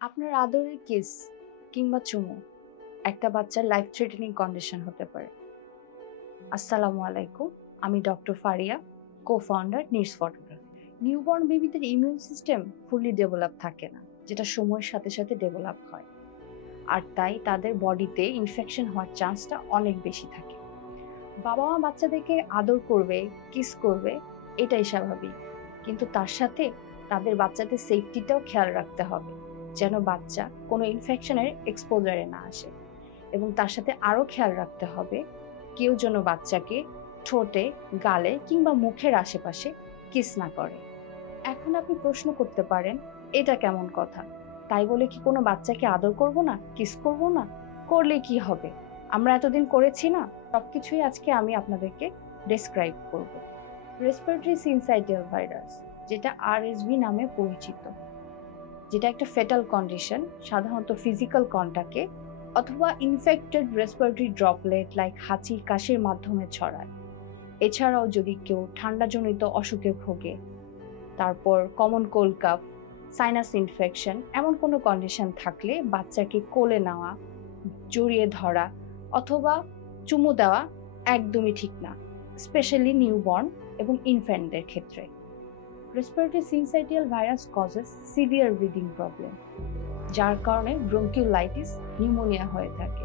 আপনার আদরের কিস কিংবা চুমু একটা বাচ্চার লাইফ থ্রেটেনিং কন্ডিশন হতে পারে। আসসালামু আলাইকুম, আমি doctor Faria, cofounder Needs photography. Newborn বেবিদের ইমিউন সিস্টেম ফুললি ডেভেলপ থাকে না, যেটা সময়ের সাথে সাথে ডেভেলপ হয়। আর তাই তাদের বডিতে ইনফেকশন হওয়ার চান্সটা অনেক বেশি থাকে। বাবা মা বাচ্চাদেরকে আদর করবে, কিস করবে, এটাই স্বাভাবিক। কিন্তু তার সাথে তাদের বাচ্চাদের সেফটিটাও খেয়াল রাখতে হবে, যেন বাচ্চা কোনো ইনফেকশনের এক্সপোজারে না আসে। এবং তার সাথে আরও খেয়াল রাখতে হবে কেউ যেন বাচ্চাকে ঠোঁটে, গালে কিংবা মুখের আশেপাশে কিস না করে। এখন আপনি প্রশ্ন করতে পারেন, এটা কেমন কথা? তাই বলে কি কোনো বাচ্চাকে আদর করব না, কিস করব না? করলে কি হবে? আমরা এতদিন করেছি না? সবকিছুই আজকে আমি আপনাদেরকে ডেসক্রাইব করব। রেসপিরেটরি সিনসাইটিয়াল ভাইরাস, যেটা আরএসভি নামে পরিচিত, যেটা একটা ফেটাল কন্ডিশন, সাধারণত ফিজিক্যাল কন্টাক্টে অথবা ইনফেক্টেড রেসপিরেটরি ড্রপলেট লাইক হাঁচি কাশির মাধ্যমে ছড়ায়। এছাড়াও যদি কেউ ঠান্ডাজনিত অসুখে ভোগে, তারপর common cold cup, sinus infection, এমন কোনো কন্ডিশন থাকলে বাচ্চাকে কোলে নেওয়া, জড়িয়ে ধরা অথবা চুমু দেওয়া একদমই ঠিক না, স্পেশালি নিউবর্ন এবং ইনফ্যান্টদের ক্ষেত্রে। Respiratory syncytial virus causes severe breathing problem, যার কারণে ব্রঙ্কিওলাইটিস, নিউমোনিয়া হয়ে থাকে।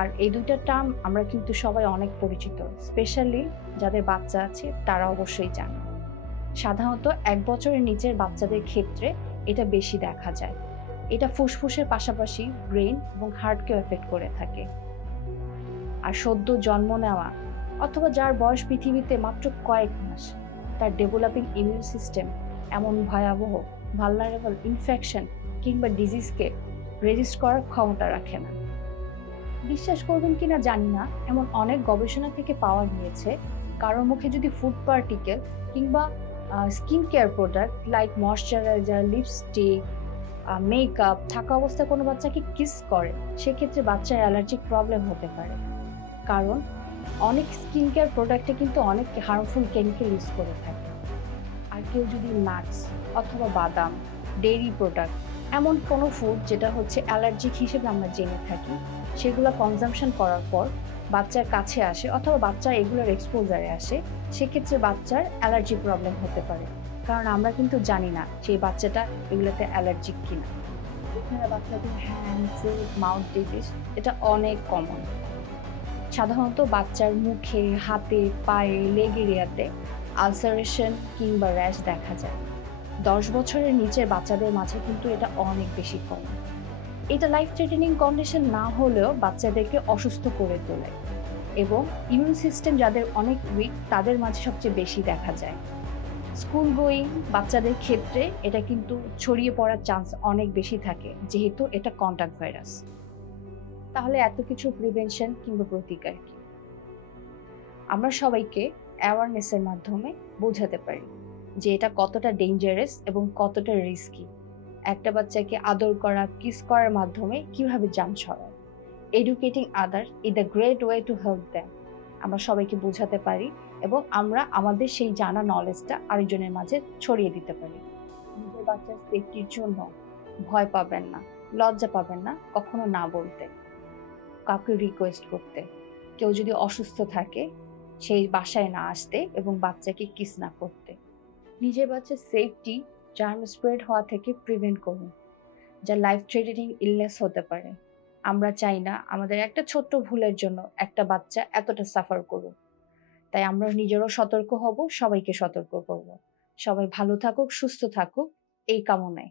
আর এই দুইটা টার্ম আমরা কিন্তু সবাই অনেক পরিচিত, স্পেশালি যাদের বাচ্চা আছে তারা অবশ্যই জানে। সাধারণত 1 বছরের নিচের বাচ্চাদের ক্ষেত্রে এটা বেশি দেখা যায়। এটা ফুসফুসের পাশাপাশি ব্রেন এবং হার্টকেও এফেক্ট করে থাকে। আর সদ্য জন্ম নেওয়া অথবা যার বয়স পৃথিবীতে মাত্র কয়েক মাস, তার ডেভেলপিং ইমিউন সিস্টেম এমন ভয়াবহ ভালনারেবল ইনফেকশন কিংবা ডিজিজকে রেজিস্ট করার ক্ষমতা রাখে না। বিশ্বাস করবেন কিনা জানি না, এমন অনেক গবেষণা থেকে পাওয়া গিয়েছে কারোর মুখে যদি ফুড পার্টিকেল কিংবা skin care product like moisturiser, lipstick, makeup থাকা অবস্থায় কোনো বাচ্চাকে কিস করে, সেক্ষেত্রে বাচ্চার অ্যালার্জিক প্রবলেম হতে পারে। কারণ অনেক স্কিন কেয়ার প্রোডাক্টে কিন্তু অনেক হার্মফুল কেমিক্যাল ইউজ করে থাকে। আর কেউ যদি নাটস অথবা বাদাম, ডেইরি প্রোডাক্ট, এমন কোনো ফুড যেটা হচ্ছে অ্যালার্জিক হিসেবে আমরা জেনে থাকি, সেগুলো কনজাম্পশন করার পর বাচ্চার কাছে আসে অথবা বাচ্চা এগুলোর এক্সপোজারে আসে, সেক্ষেত্রে বাচ্চার অ্যালার্জি প্রবলেম হতে পারে। কারণ আমরা কিন্তু জানি না সেই বাচ্চাটা এগুলোতে অ্যালার্জিক কিনা। এখানে বাচ্চাদের হ্যান্ড, ফুট, মাউথ ডিজিজ এটা অনেক কমন। সাধারণত বাচ্চার মুখে, হাতে, পায়ে, লেগ এরিয়াতে আলসারেশন কিংবা র্যাশ দেখা যায়। 10 বছরের নিচের বাচ্চাদের মাঝে কিন্তু এটা অনেক বেশি কমন। এটা লাইফ থ্রেটেনিং কন্ডিশন না হলেও বাচ্চাদেরকে অসুস্থ করে তোলে এবং ইমিউন সিস্টেম যাদের অনেক উইক তাদের মাঝে সবচেয়ে বেশি দেখা যায়। স্কুল গোয়িং বাচ্চাদের ক্ষেত্রে এটা কিন্তু ছড়িয়ে পড়ার চান্স অনেক বেশি থাকে, যেহেতু এটা কন্টাক্ট ভাইরাস। তাহলে এত কিছু প্রিভেনশন কিংবা প্রতিকার কি? আমরা সবাইকে অ্যাওয়ারনেসের মাধ্যমে বোঝাতে পারি যে এটা কতটা ডেঞ্জারাস এবং কতটা রিস্কি। একটা বাচ্চাকে আদর করা, কিস করার মাধ্যমে কিভাবে জান ছড়ায়। Educating other is the great way to help them. আমরা সবাইকে বোঝাতে পারি এবং আমরা আমাদের সেই জানা নলেজটা আরেকজনের মাঝে ছড়িয়ে দিতে পারি। নিজের বাচ্চার সেফটির জন্য ভয় পাবেন না, লজ্জা পাবেন না কখনো না বলতে, কাউকে রিকোয়েস্ট করতে। কেউ যদি অসুস্থ থাকে সেই বাসায় না আসতে এবং বাচ্চাকে কিস না করতে। নিজের বাচ্চার সেফটি জার্ম স্প্রেড হওয়া থেকে প্রিভেন্ট করুন, যা লাইফ থ্রেটেনিং ইলনেস হতে পারে। আমরা চাই না আমাদের একটা ছোট্ট ভুলের জন্য একটা বাচ্চা এতটা সাফার করুক। তাই আমরা নিজেরও সতর্ক হব, সবাইকে সতর্ক করব। সবাই ভালো থাকুক, সুস্থ থাকুক, এই কামনায়।